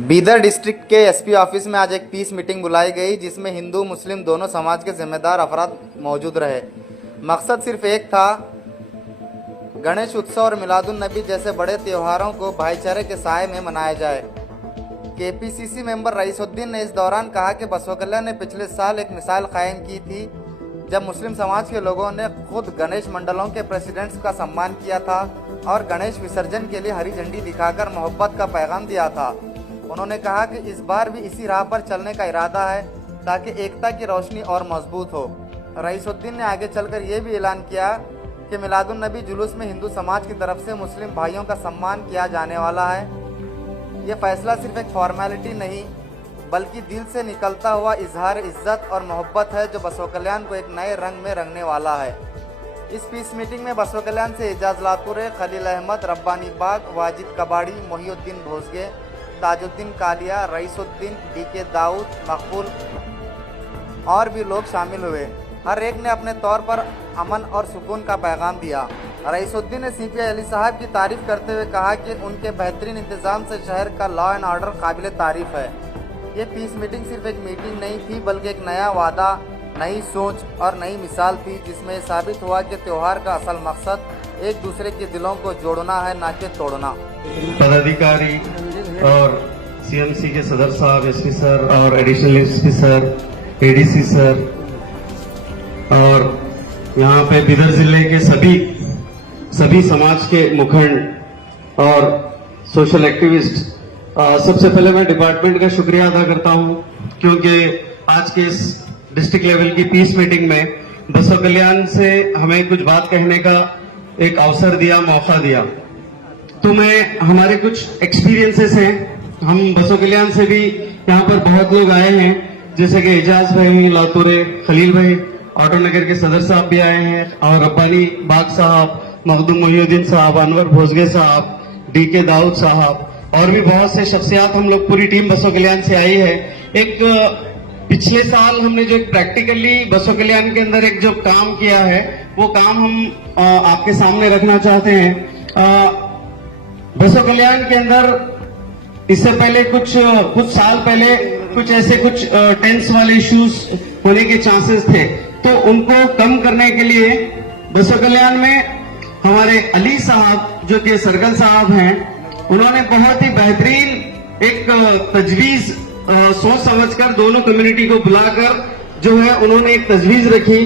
Bidar district के SP office में आज एक पीस मीटिंग बुलाई गई जिसमें हिंदू मुस्लिम दोनों समाज के जिम्मेदार अफराद मौजूद रहे। मकसद सिर्फ एक था, गणेश उत्सव और मिलादुन नबी जैसे बड़े त्योहारों को भाईचारे के साए में मनाया जाए। केपीसीसी मेंबर रईसुद्दीन ने इस दौरान कहा कि बसवकल्याण ने पिछले साल एक मिसाल कायम की थी जब मुस्लिम समाज के लोगों ने खुद गणेश मंडलों के प्रेसिडेंट्स का सम्मान किया था और गणेश विसर्जन के लिए हरी झंडी दिखाकर मोहब्बत का पैगाम दिया था। उन्होंने कहा कि इस बार भी इसी राह पर चलने का इरादा है ताकि एकता की रोशनी और मजबूत हो। रईसुद्दीन ने आगे चलकर यह भी ऐलान किया कि मिलादुन नबी जुलूस में हिंदू समाज की तरफ से मुस्लिम भाइयों का सम्मान किया जाने वाला है। ये फैसला सिर्फ एक फॉर्मेलिटी नहीं बल्कि दिल से निकलता हुआ इजहार इज्जत और मोहब्बत है जो बसवकल्याण को एक नए रंग में रंगने वाला है। इस पीस मीटिंग में बसवकल्याण से एजाज लातुरे, खलील अहमद, रब्बानी बाग, वाजिद कबाड़ी, मोहिउद्दीन भोसगे, ताजुद्दीन कालिया, रईसुद्दीन, डीके दाऊद, मकबूल और भी लोग शामिल हुए। हर एक ने अपने तौर पर अमन और सुकून का पैगाम दिया। रईसुद्दीन ने सीपीआई अली साहब की तारीफ करते हुए कहा कि उनके बेहतरीन इंतजाम से शहर का लॉ एंड ऑर्डर काबिल तारीफ है। ये पीस मीटिंग सिर्फ एक मीटिंग नहीं थी बल्कि एक नया वादा, नई सोच और नई मिसाल थी जिसमें साबित हुआ कि त्योहार का असल मकसद एक दूसरे के दिलों को जोड़ना है, ना कि तोड़ना। पदाधिकारी और सीएमसी के सदर साहब, एसपी सर और additional SP sir, ADC sir और यहाँ पे बीदर जिले के सभी समाज के मुखंड और सोशल एक्टिविस्ट, सबसे पहले मैं डिपार्टमेंट का शुक्रिया अदा करता हूँ क्योंकि आज के इस डिस्ट्रिक्ट लेवल की पीस मीटिंग में बसवकल्याण से हमें कुछ बात कहने का एक अवसर दिया, मौका दिया। तो मैं हमारे कुछ एक्सपीरियंसेस हैं, हम बसवकल्याण से भी यहाँ पर बहुत लोग आए हैं जैसे कि एजाज भाई, लातुरे, खलील भाई, ऑटो नगर के सदर साहब भी आए हैं और रब्बानी बाग साहब, मखदूम मोहिउद्दीन साहब, अनवर भोसगे साहब, डीके दाऊद साहब और भी बहुत से शख्सियात, हम लोग पूरी टीम बसवकल्याण से आई है। एक पिछले साल हमने जो प्रैक्टिकली बसवकल्याण के अंदर एक जो काम किया है वो काम हम आपके सामने रखना चाहते हैं। बसवकल्याण के अंदर इससे पहले कुछ साल पहले कुछ ऐसे टेंस वाले इश्यूज होने के चांसेस थे, तो उनको कम करने के लिए बसवकल्याण में हमारे अली साहब जो कि सर्कल साहब हैं, उन्होंने बहुत ही बेहतरीन एक तजवीज सोच समझकर दोनों कम्युनिटी को बुलाकर जो है उन्होंने एक तजवीज रखी।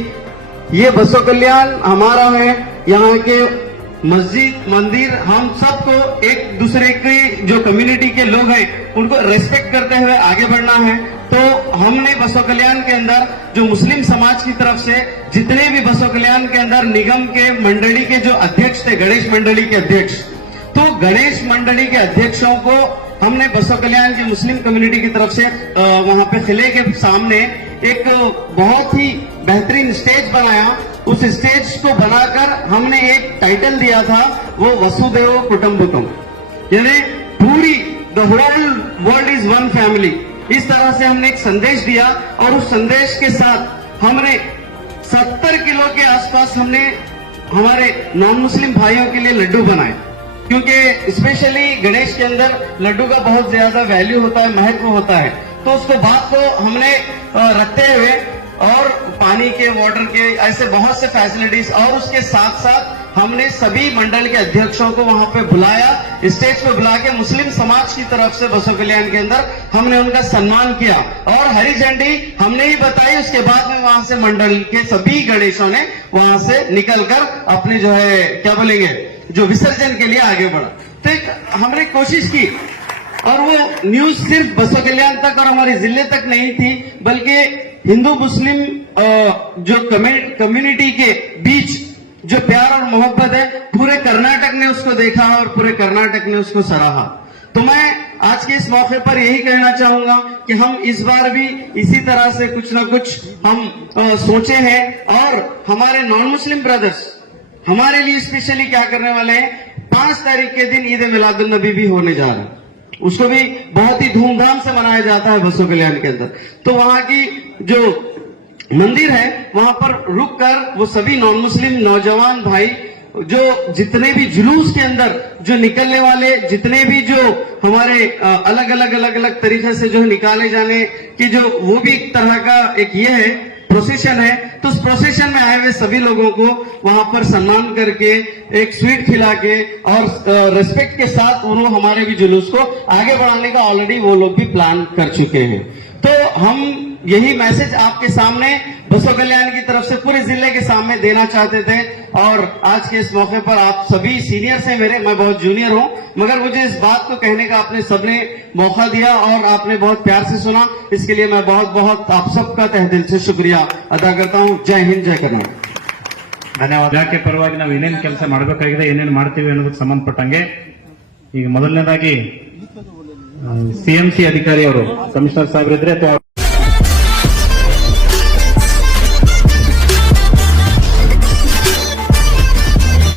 ये बसवकल्याण हमारा है, यहाँ के मस्जिद, मंदिर, हम सबको एक दूसरे के जो कम्युनिटी के लोग हैं उनको रेस्पेक्ट करते हुए आगे बढ़ना है। तो हमने बसवकल्याण के अंदर जो मुस्लिम समाज की तरफ से जितने भी बसवकल्याण के अंदर निगम के मंडली के जो अध्यक्ष थे, गणेश मंडली के अध्यक्ष, तो गणेश मंडली के अध्यक्षों को हमने बसवकल्याण की मुस्लिम कम्युनिटी की तरफ से वहां पे किले के सामने एक बहुत ही बेहतरीन स्टेज बनाया। उस स्टेज को बनाकर हमने एक टाइटल दिया था, वो वसुदेव कुटुंबकम, यानी पूरी the whole world is one family. इस तरह से हमने एक संदेश दिया और उस संदेश के साथ हमने 70 किलो के आसपास हमने हमारे नॉन मुस्लिम भाइयों के लिए लड्डू बनाए, क्योंकि स्पेशली गणेश के अंदर लड्डू का बहुत ज्यादा वैल्यू होता है, महत्व होता है। तो उसको बात को हमने रखते हुए और पानी के, वाटर के, ऐसे बहुत से फैसिलिटीज और उसके साथ साथ हमने सभी मंडल के अध्यक्षों को वहां पे बुलाया, स्टेज पे बुला के मुस्लिम समाज की तरफ से बसवकल्याण के अंदर हमने उनका सम्मान किया और हरी झंडी हमने ही बताई। उसके बाद में वहां से मंडल के सभी गणेशों ने वहां से निकलकर अपने जो है क्या बोलेंगे जो विसर्जन के लिए आगे बढ़ा। तो हमने कोशिश की और वो न्यूज सिर्फ बसवकल्याण तक और हमारे जिले तक नहीं थी बल्कि हिंदू मुस्लिम जो कम्युनिटी के बीच जो प्यार और मोहब्बत है, पूरे कर्नाटक ने उसको देखा और पूरे कर्नाटक ने उसको सराहा। तो मैं आज के इस मौके पर यही कहना चाहूंगा कि हम इस बार भी इसी तरह से कुछ ना कुछ हम सोचे हैं और हमारे नॉन मुस्लिम ब्रदर्स हमारे लिए स्पेशली क्या करने वाले हैं, 5 तारीख के दिन ईद मिलादुन नबी भी होने जा रहा है, उसको भी बहुत ही धूमधाम से मनाया जाता है बसवकल्याण के अंदर। तो वहां की जो मंदिर है वहां पर रुक कर वो सभी नॉन मुस्लिम नौजवान भाई जो जितने भी जुलूस के अंदर जो निकलने वाले जितने भी जो हमारे अलग अलग तरीके से जो निकाले जाने की जो वो भी एक तरह का एक ये है प्रोसेशन है। तो उस प्रोसेशन में आए हुए सभी लोगों को वहां पर सम्मान करके एक स्वीट खिला के और रिस्पेक्ट के साथ वो हमारे भी जुलूस को आगे बढ़ाने का ऑलरेडी वो लोग भी प्लान कर चुके हैं। तो हम यही मैसेज आपके सामने बसव कल्याण की तरफ से पूरे जिले के सामने देना चाहते थे। और आज के इस मौके पर आप सभी सीनियर्स हैं मेरे, मैं बहुत जूनियर हूं, मगर मुझे इस बात को कहने का आपने सबने मौका दिया और आपने बहुत प्यार से सुना, इसके लिए मैं बहुत बहुत आप सबका तहे दिल से शुक्रिया अदा करता हूं। जय हिंद, जय कर्नाटक। ಧನ್ಯವಾದ. ಇಲಾಖೆ ಪರವಾಗಿ ನಾವು ಏನೇನು ಕೆಲಸ ಮಾಡಬೇಕಾಗಿದೆ, ಏನೇನು ಮಾಡ್ತೀವಿ ಅನ್ನೋದಕ್ಕೆ ಸಂಬಂಧಪಟ್ಟಂಗೆ ಈಗ ಮೊದಲನೇದಾಗಿ ಸಿಎಂಸಿ ಅಧಿಕಾರಿ ಅವರು ಕಮಿಷನರ್ ಸಾಹೇಬ್ರಿದ್ರೆ ಅಥವಾ